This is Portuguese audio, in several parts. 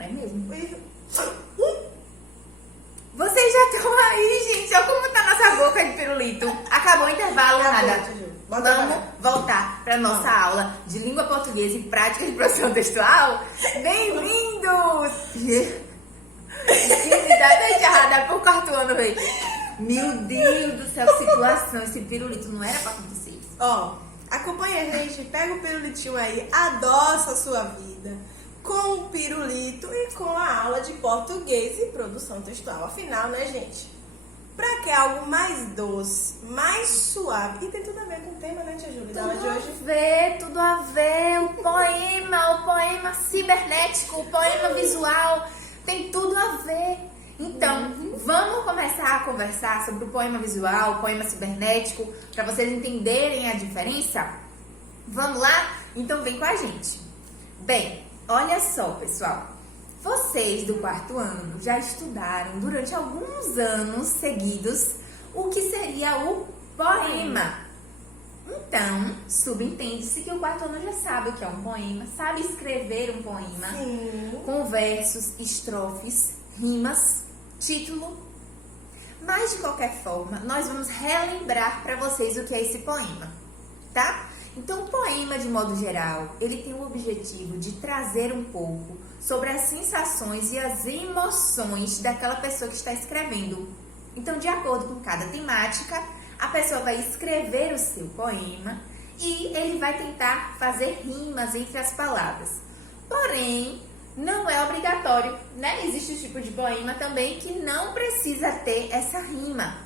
É mesmo. Vocês já estão aí, gente. Olha como tá nossa boca de pirulito. Acabou o intervalo, nada. Vamos voltar para nossa aula de língua portuguesa e prática de produção textual. Bem-vindos! Atividade errada por quarto ano, velho. Meu Deus do céu, que situação. Esse pirulito não era pra acontecer isso. Ó, acompanha a gente, pega o pirulitinho aí, adoça a sua vida com o pirulito e com a aula de português e produção textual. Afinal, né, gente? Pra que algo mais doce, mais suave. E tem tudo a ver com o tema, né, tia Júlia, da aula de hoje? Tudo a ver. O poema cibernético, o poema visual, tem tudo a ver. Então, vamos começar a conversar sobre o poema visual, o poema cibernético, para vocês entenderem a diferença? Vamos lá? Então vem com a gente. Bem, olha só, pessoal. Vocês do quarto ano já estudaram durante alguns anos seguidos o que seria o poema. Então, subentende-se que o quarto ano já sabe o que é um poema, sabe escrever um poema. Sim. Com versos, estrofes, rimas, título. Mas, de qualquer forma, nós vamos relembrar para vocês o que é esse poema, tá? Então, o poema, de modo geral, ele tem o objetivo de trazer um pouco sobre as sensações e as emoções daquela pessoa que está escrevendo. Então, de acordo com cada temática, a pessoa vai escrever o seu poema e ele vai tentar fazer rimas entre as palavras. Porém, não é obrigatório, né? Existe esse tipo de poema também que não precisa ter essa rima.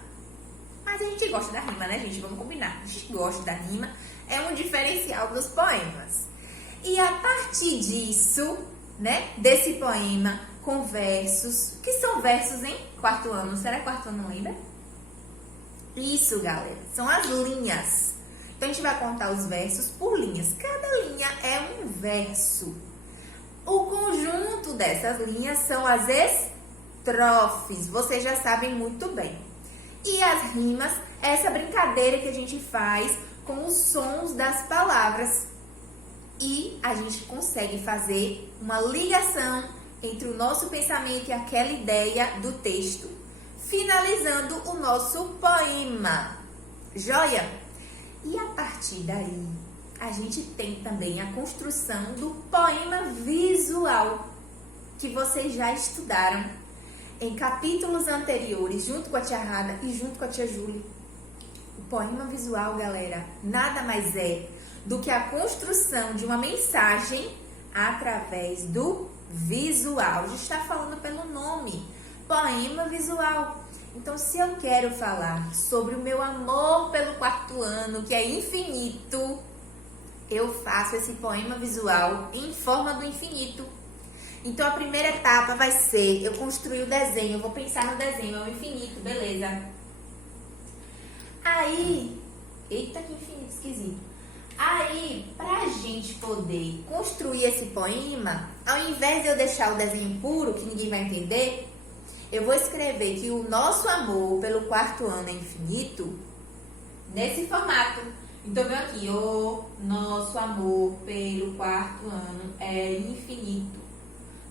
Mas a gente gosta da rima, né, gente? Vamos combinar. A gente gosta da rima. É um diferencial dos poemas. E a partir disso, né, desse poema com versos, que são versos em quarto ano. Será que quarto ano lembra? Isso, galera. São as linhas. Então, a gente vai contar os versos por linhas. Cada linha é um verso. O conjunto dessas linhas são as estrofes. Vocês já sabem muito bem. E as rimas, essa brincadeira que a gente faz com os sons das palavras. E a gente consegue fazer uma ligação entre o nosso pensamento e aquela ideia do texto, finalizando o nosso poema. Joia? E a partir daí, a gente tem também a construção do poema visual, que vocês já estudaram em capítulos anteriores, junto com a tia Rada e junto com a tia Júlia. O poema visual, galera, nada mais é do que a construção de uma mensagem através do visual. A gente está falando pelo nome, poema visual. Então, se eu quero falar sobre o meu amor pelo quarto ano, que é infinito, eu faço esse poema visual em forma do infinito. Então, a primeira etapa vai ser, eu construir o desenho, eu vou pensar no desenho, é o infinito, beleza. Aí, eita que infinito esquisito. Aí, pra gente poder construir esse poema, ao invés de eu deixar o desenho puro, que ninguém vai entender, eu vou escrever que o nosso amor pelo quarto ano é infinito, nesse formato. Então, vem aqui, o nosso amor pelo quarto ano é infinito.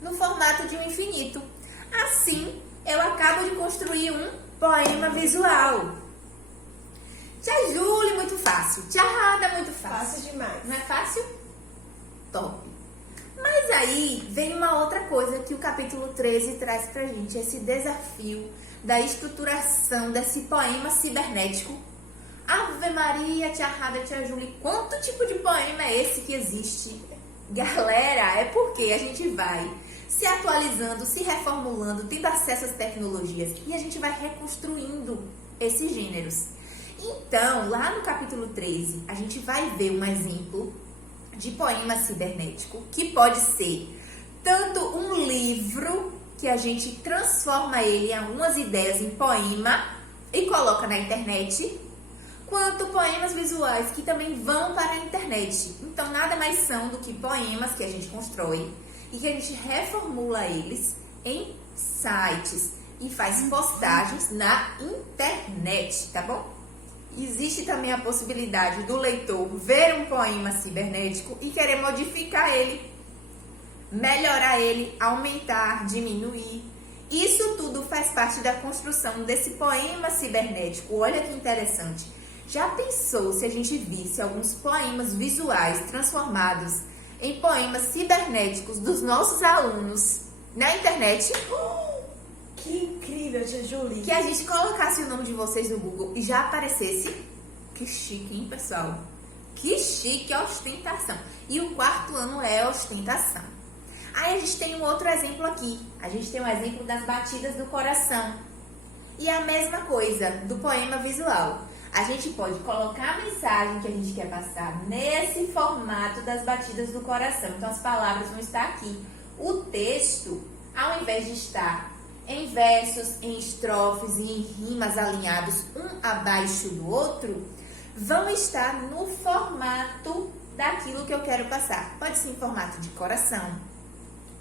No formato de um infinito. Assim, eu acabo de construir um poema visual. Tia Júlia, muito fácil. Tia Rada, muito fácil. Fácil demais. Não é fácil? Top. Mas aí vem uma outra coisa que o capítulo 13 traz pra gente. Esse desafio da estruturação desse poema cibernético. Ave Maria, tia Rada, tia Júlia, quanto tipo de poema é esse que existe? Galera, é porque a gente vai se atualizando, se reformulando, tendo acesso às tecnologias e a gente vai reconstruindo esses gêneros. Então, lá no capítulo 13, a gente vai ver um exemplo de poema cibernético, que pode ser tanto um livro, que a gente transforma ele em algumas ideias em poema e coloca na internet, quanto poemas visuais que também vão para a internet. Então, nada mais são do que poemas que a gente constrói e que a gente reformula eles em sites e faz postagens na internet, tá bom? Existe também a possibilidade do leitor ver um poema cibernético e querer modificar ele. melhorar ele, aumentar, diminuir. Isso tudo faz parte da construção desse poema cibernético. Olha que interessante. Já pensou se a gente visse alguns poemas visuais transformados em poemas cibernéticos dos nossos alunos na internet? Que incrível, tia Julie. Que a gente colocasse o nome de vocês no Google e já aparecesse. Que chique, hein, pessoal? Que chique, ostentação. E o 4º ano é ostentação. Aí a gente tem um outro exemplo aqui. A gente tem um exemplo das batidas do coração. E a mesma coisa do poema visual. A gente pode colocar a mensagem que a gente quer passar nesse formato das batidas do coração. Então as palavras vão estar aqui. O texto, ao invés de estar em versos, em estrofes e em rimas alinhados um abaixo do outro, vão estar no formato daquilo que eu quero passar. Pode ser em formato de coração,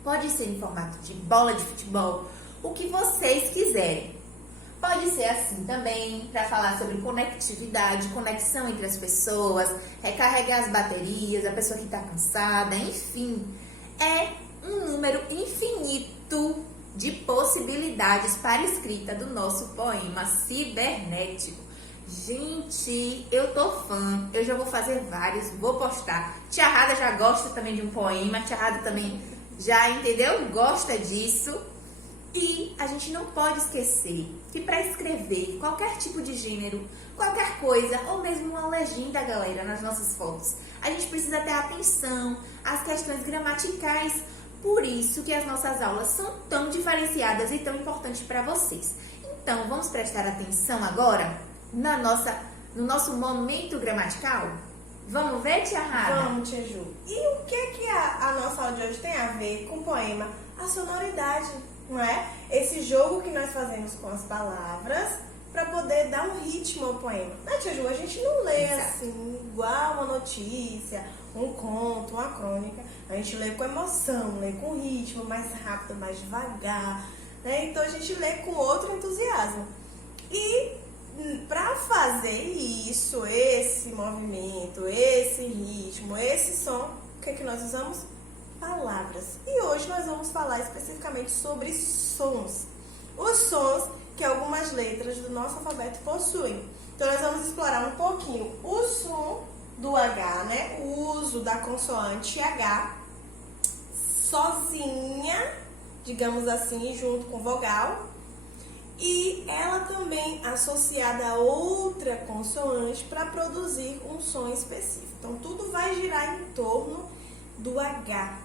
pode ser em formato de bola de futebol, o que vocês quiserem. Pode ser assim também, para falar sobre conectividade, conexão entre as pessoas, recarregar as baterias, a pessoa que está cansada, enfim. É um número infinito de possibilidades para a escrita do nosso poema cibernético. Gente, eu tô fã, eu já vou fazer vários, vou postar. Tia Rada já gosta também de um poema, Tia Rada também já, entendeu? Gosta disso. E a gente não pode esquecer que para escrever qualquer tipo de gênero, qualquer coisa, ou mesmo uma legenda, galera, nas nossas fotos, a gente precisa ter atenção às questões gramaticais. Por isso que as nossas aulas são tão diferenciadas e tão importantes para vocês. Então, vamos prestar atenção agora no nosso momento gramatical? Vamos ver, Tia Rada? Vamos, tia Ju. E o que a nossa aula de hoje tem a ver com o poema? A sonoridade, não é? Esse jogo que nós fazemos com as palavras para poder dar um ritmo ao poema. Né, tia Ju? A gente não lê assim, igual uma notícia, um conto, uma crônica. A gente lê com emoção, lê com ritmo, mais rápido, mais devagar. Né? Então a gente lê com outro entusiasmo. E para fazer isso, esse movimento, esse ritmo, esse som, o que nós usamos? Palavras. E hoje nós vamos falar especificamente sobre sons. Os sons que algumas letras do nosso alfabeto possuem. Então nós vamos explorar um pouquinho o som do H, né? O uso da consoante H sozinha, digamos assim, junto com vogal. E ela também associada a outra consoante para produzir um som específico. Então, tudo vai girar em torno do H.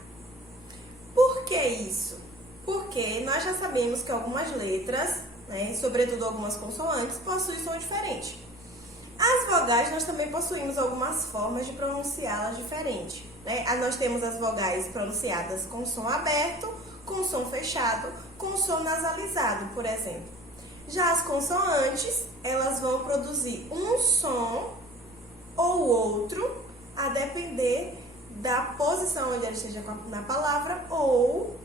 Por que isso? Porque nós já sabemos que algumas letras, né, sobretudo algumas consoantes, possuem som diferente. As vogais, nós também possuímos algumas formas de pronunciá-las diferente. Né? Nós temos as vogais pronunciadas com som aberto, com som fechado, com som nasalizado, por exemplo. Já as consoantes, elas vão produzir um som ou outro, a depender da posição onde ela esteja na palavra ou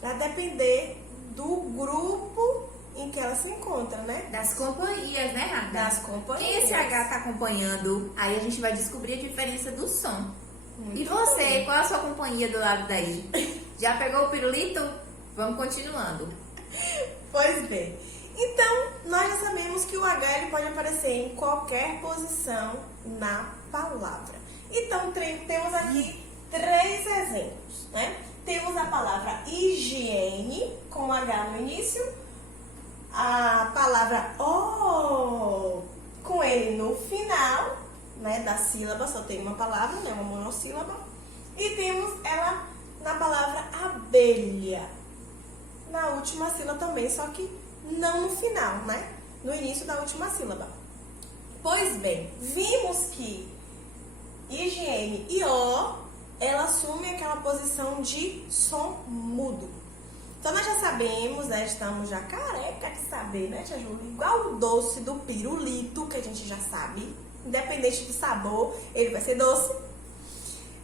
a depender do grupo em que ela se encontra, né? Das companhias, né, Rada? Das companhias. Quem esse H tá acompanhando, aí a gente vai descobrir a diferença do som. Muito e você, bom. qual é a sua companhia do lado daí? Já pegou o pirulito? Vamos continuando. Pois bem. Então, nós já sabemos que o H ele pode aparecer em qualquer posição na palavra. Então, temos aqui 3 exemplos, né? Temos a palavra higiene, com H no início. A palavra O, com ele no final, né, da sílaba, só tem uma palavra, né, uma monossílaba. E temos ela na palavra abelha, na última sílaba também, só que não no final, né? No início da última sílaba. Pois bem, vimos que higiene e O, ela assume aquela posição de som mudo. Então, nós já sabemos, né? Estamos já careca de saber, né, tia Júlia? Igual o doce do pirulito, que a gente já sabe. Independente do sabor, ele vai ser doce.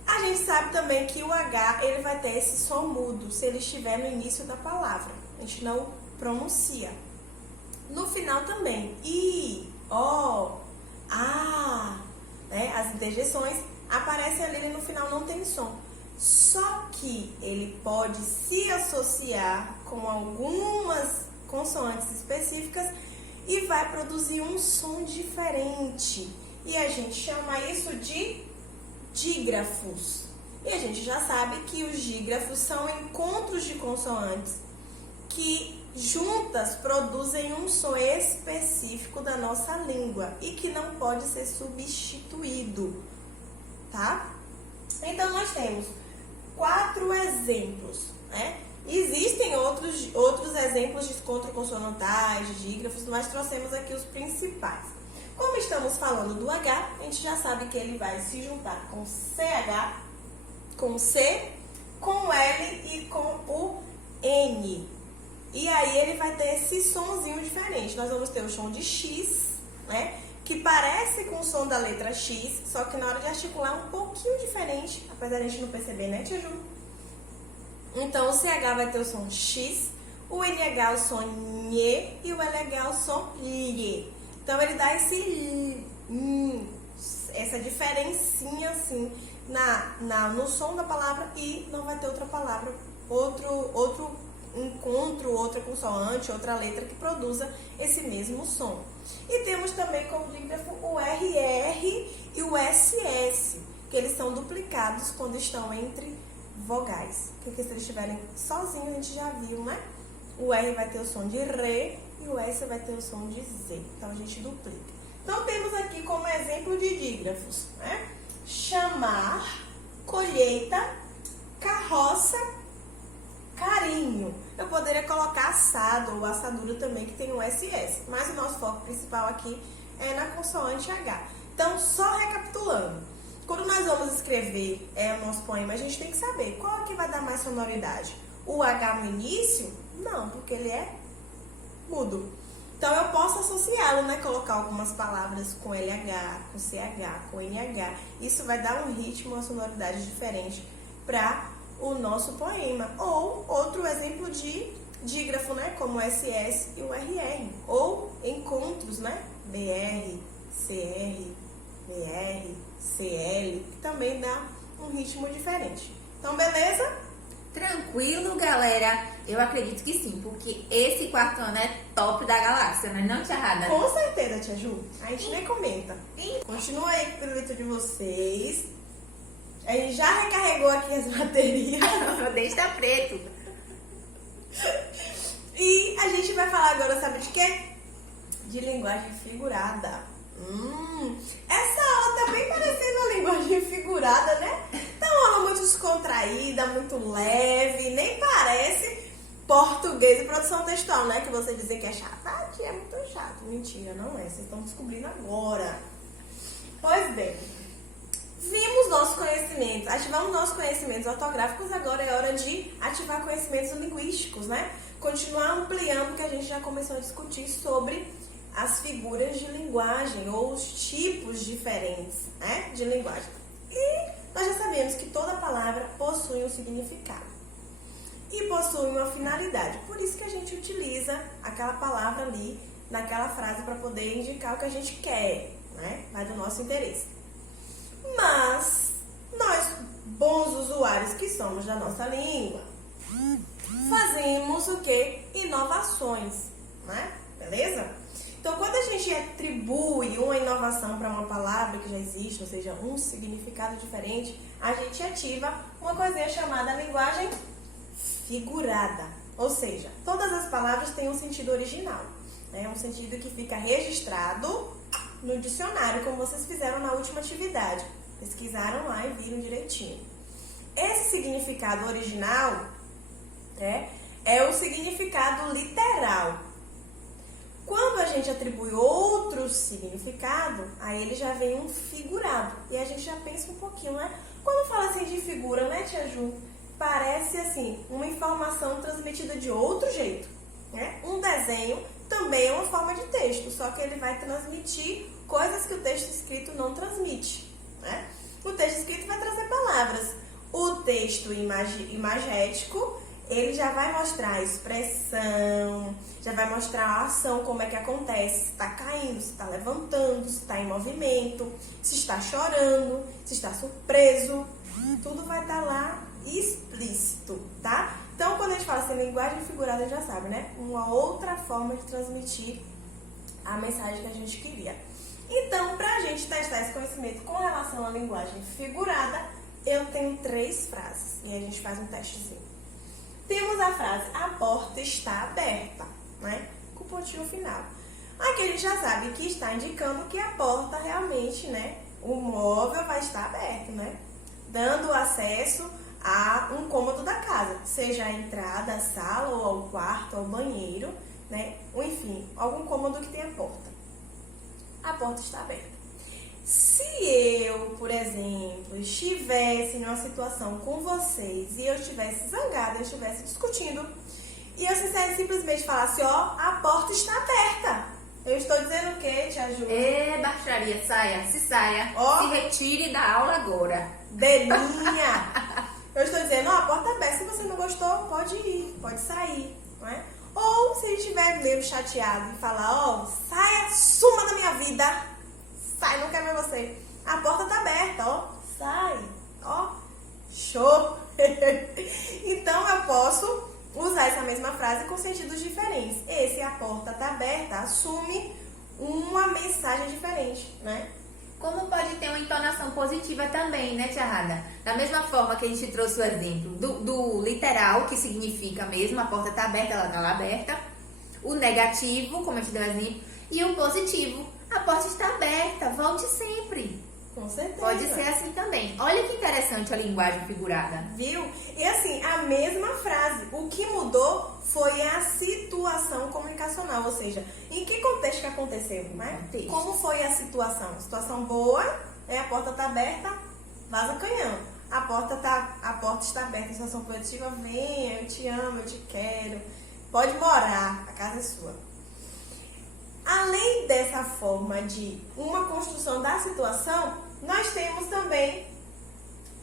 A gente sabe também que o H, ele vai ter esse som mudo, se ele estiver no início da palavra. A gente não pronuncia. No final também. I, O, A, né? As interjeições aparecem ali no final, não tem som. Só que ele pode se associar com algumas consoantes específicas e vai produzir um som diferente. E a gente chama isso de dígrafos. E a gente já sabe que os dígrafos são encontros de consoantes que juntas produzem um som específico da nossa língua e que não pode ser substituído, tá? Então nós temos 4 exemplos, né? Existem outros exemplos de controconsonantais, de dígrafos, mas trouxemos aqui os principais. Como estamos falando do H, a gente já sabe que ele vai se juntar com CH, com C, com L e com o N. E aí ele vai ter esse sonzinho diferente. Nós vamos ter o som de X, né? Que parece com o som da letra X, só que na hora de articular um pouquinho diferente, apesar de a gente não perceber, né, Tia Ju? Então, o CH vai ter o som X, o NH o som NH e o LH o som LH. Então, ele dá essa diferencinha, assim, no som da palavra e não vai ter outra palavra, outro encontro, outra consoante, outra letra que produza esse mesmo som. E temos também como dígrafo o RR e o SS, que eles são duplicados quando estão entre vogais. Porque se eles estiverem sozinhos, a gente já viu, né? O R vai ter o som de Re e o S vai ter o som de Z. Então, a gente duplica. Então, temos aqui como exemplo de dígrafos, né? Chamar, colheita, carroça, carinho. Eu poderia colocar assado ou assadura também, que tem o SS. Mas o nosso foco principal aqui é na consoante H. Então, só recapitulando. Quando nós vamos escrever o nosso poema, a gente tem que saber qual é que vai dar mais sonoridade. O H no início? Não, porque ele é mudo. Então, eu posso associá-lo, né? Colocar algumas palavras com LH, com CH, com NH. Isso vai dar um ritmo, uma sonoridade diferente para o nosso poema. Ou outro exemplo de dígrafo, né? Como o SS e o RR. Ou encontros, né? BR, CR, BR, CL, que também dá um ritmo diferente. Então, beleza? Tranquilo, galera? Eu acredito que sim, porque esse quarto ano é top da galáxia, né? Não, tia Rada? Com certeza, tia Ju. A gente nem comenta. Continua aí com o pirulito de vocês. A gente já recarregou aqui as baterias. Deixa preto. E a gente vai falar agora, sabe de quê? De linguagem figurada. Essa aula tá bem parecendo uma linguagem figurada, né? Tá uma aula muito descontraída, muito leve, nem parece português e produção textual, né? Que vocês dizem que é chato. Ah, tia, é muito chato. Mentira, não é. Vocês estão descobrindo agora. Pois bem, vimos nossos conhecimentos, ativamos nossos conhecimentos ortográficos, agora é hora de ativar conhecimentos linguísticos, né? Continuar ampliando o que a gente já começou a discutir sobre as figuras de linguagem ou os tipos diferentes, né, de linguagem. E nós já sabemos que toda palavra possui um significado e possui uma finalidade. Por isso que a gente utiliza aquela palavra ali naquela frase para poder indicar o que a gente quer, né? Vai do nosso interesse. Mas nós, bons usuários que somos da nossa língua, fazemos o quê? Inovações, né? Beleza? Então, quando a gente atribui uma inovação para uma palavra que já existe, ou seja, um significado diferente, a gente ativa uma coisinha chamada linguagem figurada. Ou seja, todas as palavras têm um sentido original, né? Um sentido que fica registrado no dicionário, como vocês fizeram na última atividade. Pesquisaram lá e viram direitinho. Esse significado original é o significado literal. Quando a gente atribui outro significado, aí ele já vem um figurado. E a gente já pensa um pouquinho, né? Quando fala assim de figura, né, tia Ju? Parece, assim, uma informação transmitida de outro jeito, né? Um desenho também é uma forma de texto, só que ele vai transmitir coisas que o texto escrito não transmite, né? O texto escrito vai trazer palavras. O texto imagético, ele já vai mostrar a expressão, já vai mostrar a ação, como é que acontece, se está caindo, se está levantando, se está em movimento, se está chorando, se está surpreso. Tudo vai estar lá explícito, tá? Então, quando a gente fala assim, linguagem figurada, já sabe, né? Uma outra forma de transmitir a mensagem que a gente queria. Então, pra gente testar esse conhecimento com relação à linguagem figurada, eu tenho 3 frases e a gente faz um testezinho. Temos a frase, a porta está aberta, né? Com o pontinho final. Aqui a gente já sabe que está indicando que a porta realmente, né? O móvel vai estar aberto, né? Dando acesso a um cômodo da casa, seja a entrada, a sala, ou ao quarto, ao banheiro, né? Ou enfim, algum cômodo que tenha porta. A porta está aberta. Se eu, por exemplo, estivesse numa situação com vocês e eu estivesse zangada, eu estivesse discutindo e eu simplesmente falasse, ó, a porta está aberta. Eu estou dizendo o quê, tia Júlia? Baixaria, saia, Ó. se retire da aula agora. Delinha! Eu estou dizendo, ó, a porta é aberta, se você não gostou, pode ir, pode sair, não é? Ou se ele estiver meio chateado e falar, ó, saia, suma da minha vida, sai, não quero ver você. A porta tá aberta, ó, sai, ó, show. Então eu posso usar essa mesma frase com sentidos diferentes. Esse, a porta tá aberta, assume uma mensagem diferente, né? Como pode ter uma entonação positiva também, né, tia Rada? Da mesma forma que a gente trouxe o exemplo do literal, que significa mesmo, a porta está aberta, ela está lá aberta. O negativo, como a gente deu exemplo. E o positivo, a porta está aberta, volte sempre. Com certeza. Pode ser assim também. Olha que interessante a linguagem figurada. Viu? E assim, a mesma frase. O que mudou foi a situação comunicacional, ou seja, em que contexto que aconteceu, né? Contexto. Como foi a situação? Situação boa, a porta tá aberta, vaza canhão. A porta está aberta, situação positiva, venha, eu te amo, eu te quero. Pode morar, a casa é sua. Além dessa forma de uma construção da situação, nós temos também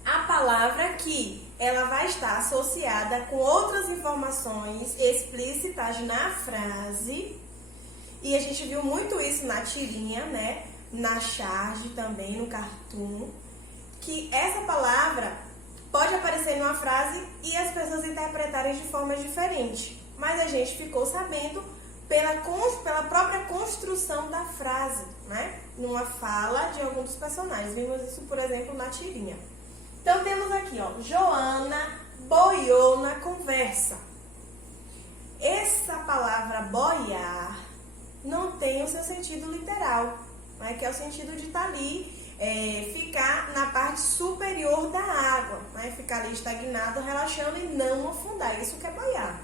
a palavra que ela vai estar associada com outras informações explícitas na frase. E a gente viu muito isso na tirinha, né? Na charge também, no cartoon. Que essa palavra pode aparecer numa frase e as pessoas interpretarem de forma diferente. Mas a gente ficou sabendo pela própria construção da frase, né? Numa fala de algum dos personagens. Vimos isso, por exemplo, na tirinha. Então temos aqui, ó, Joana boiou na conversa. Essa palavra boiar não tem o seu sentido literal, né? Que é o sentido de estar ali, ficar na parte superior da água, né? Ficar ali estagnado, relaxando e não afundar. Isso que é boiar.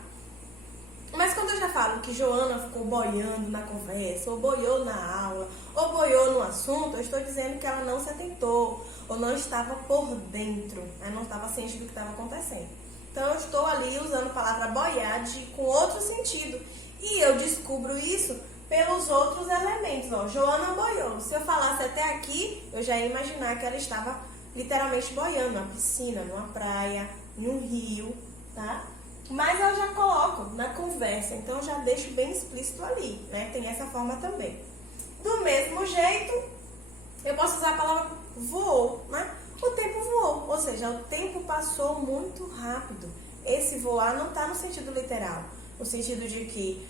Mas quando eu já falo que Joana ficou boiando na conversa, ou boiou na aula, ou boiou no assunto, eu estou dizendo que ela não se atentou, ou não estava por dentro, né? Não estava ciente do que estava acontecendo. Então eu estou ali usando a palavra boiar com outro sentido. E eu descubro isso pelos outros elementos. Ó, Joana boiou. Se eu falasse até aqui, eu já ia imaginar que ela estava literalmente boiando numa piscina, numa praia, em um rio, tá? Mas eu já coloco na conversa, então eu já deixo bem explícito ali, né? Tem essa forma também. Do mesmo jeito, eu posso usar a palavra voou, né? O tempo voou, ou seja, o tempo passou muito rápido. Esse voar não está no sentido literal, no sentido de que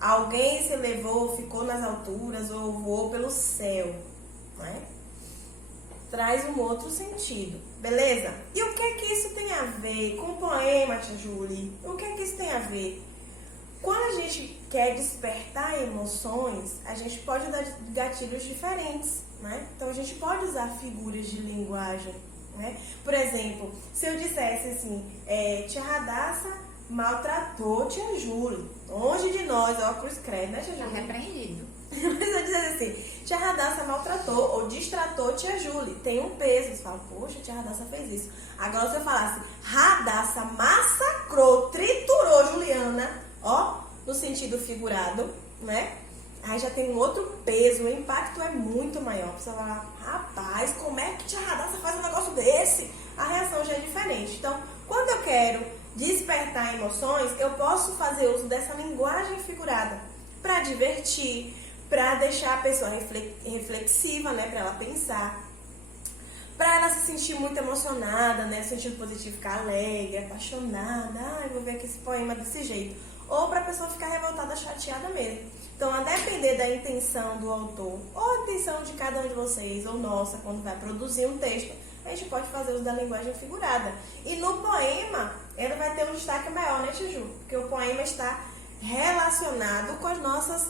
alguém se elevou, ficou nas alturas ou voou pelo céu, né? Traz um outro sentido, beleza? E o que é que isso tem a ver com o poema, tia Julie? O que é que isso tem a ver? Quando a gente quer despertar emoções, a gente pode dar gatilhos diferentes, né? Então a gente pode usar figuras de linguagem, né? Por exemplo, se eu dissesse assim, tia Radassa maltratou tia Julie. Longe de nós, ó, cruz credo, né, tia Tá Julie? repreendido. Mas eu dizer assim, tia Radassa maltratou ou distratou tia Julie. Tem um peso. Você fala, poxa, tia Radassa fez isso. Agora se eu falasse, Radassa massacrou, triturou Juliana, ó, no sentido figurado, né? Aí já tem um outro peso, o impacto é muito maior. Você fala, rapaz, como é que tia Radassa faz um negócio desse? A reação já é diferente. Então, quando eu quero despertar emoções, eu posso fazer uso dessa linguagem figurada para divertir, para deixar a pessoa reflexiva, né, para ela pensar, Pra ela se sentir muito emocionada, né? Sentido positivo, ficar alegre, apaixonada. Ai, vou ver aqui esse poema desse jeito. Ou pra pessoa ficar revoltada, chateada mesmo. Então, a depender da intenção do autor, ou a intenção de cada um de vocês, ou nossa, quando vai produzir um texto, a gente pode fazer uso da linguagem figurada. E no poema, ele vai ter um destaque maior, né, Juju? Porque o poema está relacionado com as nossas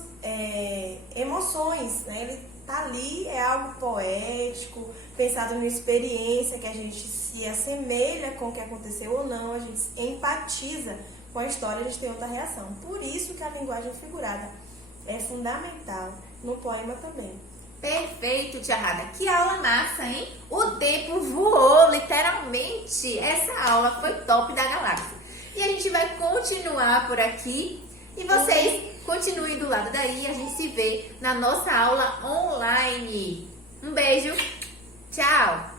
emoções, né? Ele tá ali, é algo poético, pensado numa experiência que a gente se assemelha com o que aconteceu ou não, a gente empatiza com a história, a gente tem outra reação. Por isso que a linguagem figurada é fundamental no poema também. Perfeito, tia Rada. Que aula massa, hein? O tempo voou, literalmente. Essa aula foi top da galáxia. E a gente vai continuar por aqui. E vocês continuem do lado daí. A gente se vê na nossa aula online. Um beijo. Tchau.